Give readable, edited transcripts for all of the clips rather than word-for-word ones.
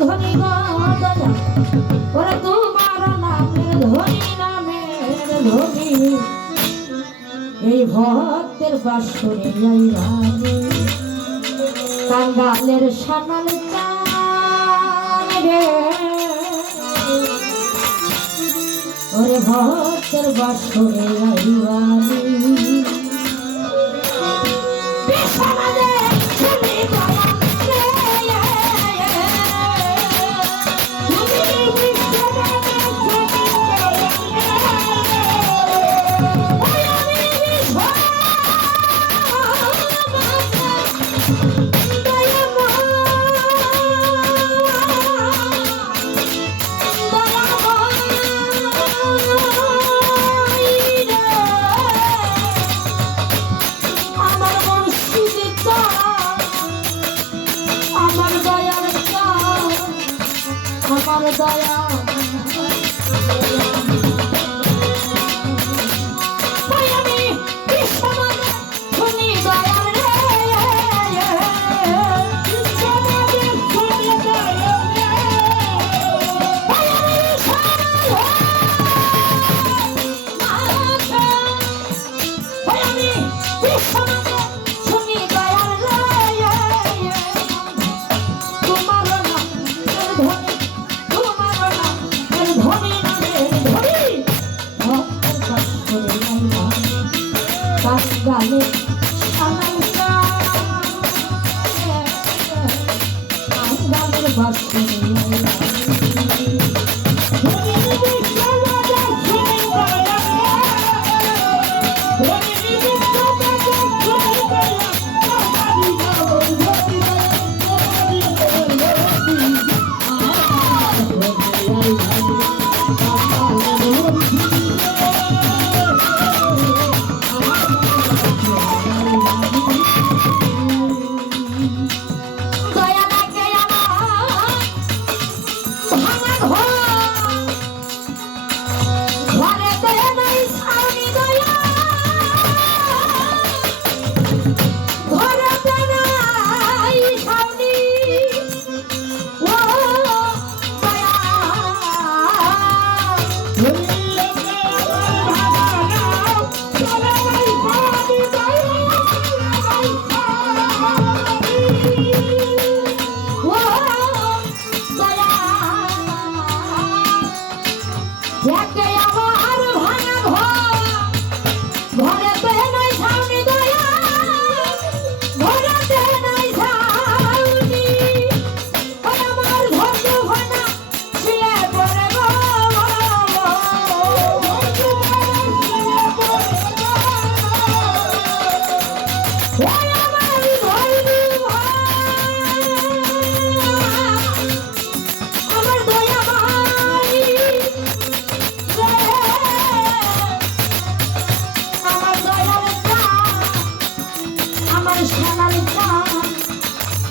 ধনী দয়া ওরে তোমার নামের ধনী নামের ধনী এই ভক্তের বাসরে আইরানি কাঙ্গালের সানাল চান রে ওরে ভক্তের বাসরে আইরানি আমার দয়া আমি বিশ্বনাথ তুমি দয়া রে আমি বিশ্বনাথ তুমি দয়া রে তোমার গালে গালের বাসে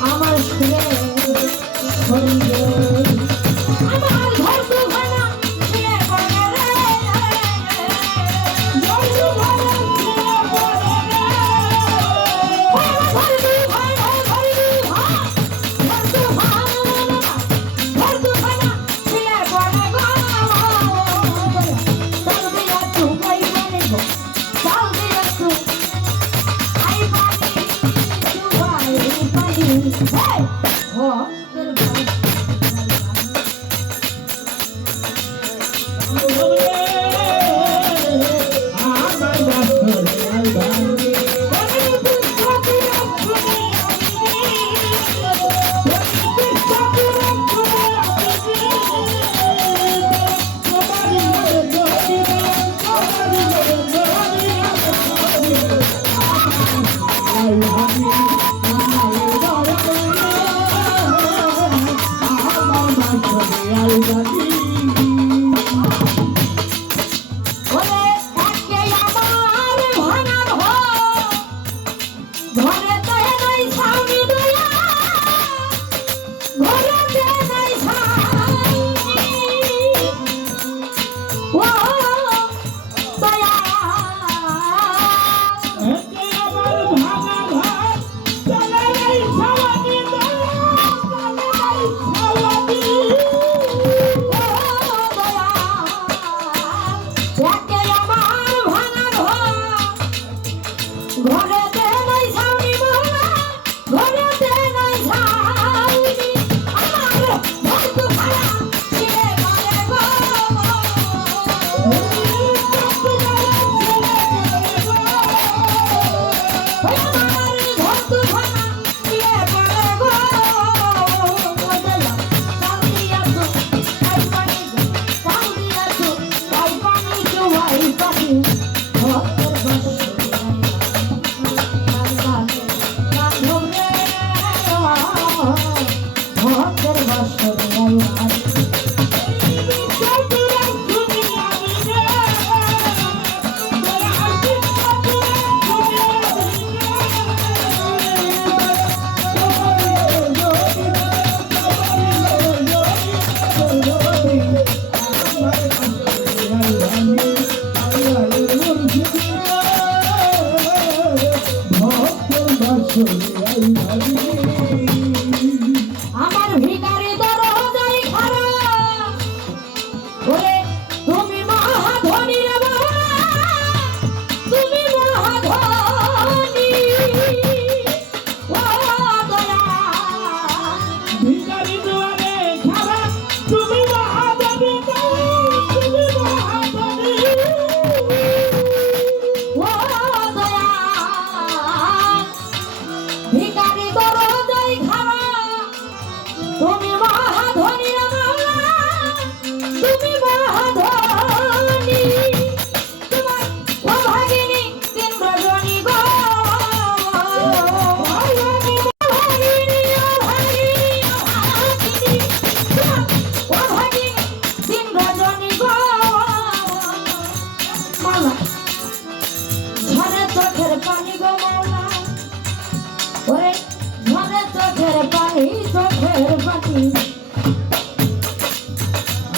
আমার শুনে আমার ঘর তো ভাঙা শুনে পড়ে Hey!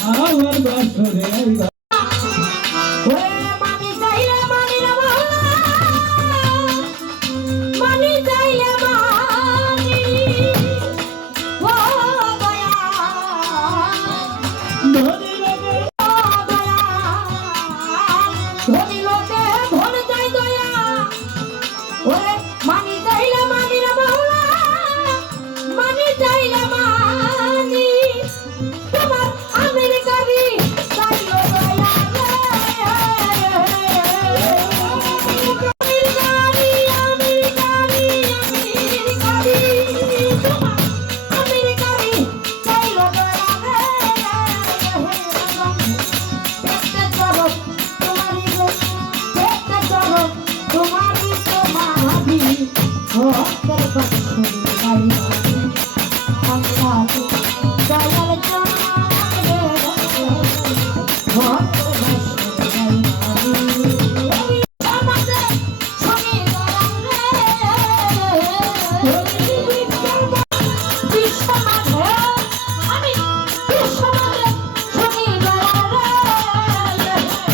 আমার বাসরে আইবা ওরে মানি চাইলে মানি না মহল্লা, মানি চাইলে মানি। ও দয়া, ধনী লাগে ও দয়া, ধনী লোকে ধন চাই দয়া। ওরে মানি চাইলে মানি না মহল্লা, মানি চাইলে মানি। তোমার আমেরিকারি চাইলো দয়া রে। আমেরিকারি, আমেরিকারি, আমেরিকারি, তোমার আমেরিকারি চাইলো দয়া রে। একটা চরক তোমারই গো, একটা চরক তোমারই তোমারই। ও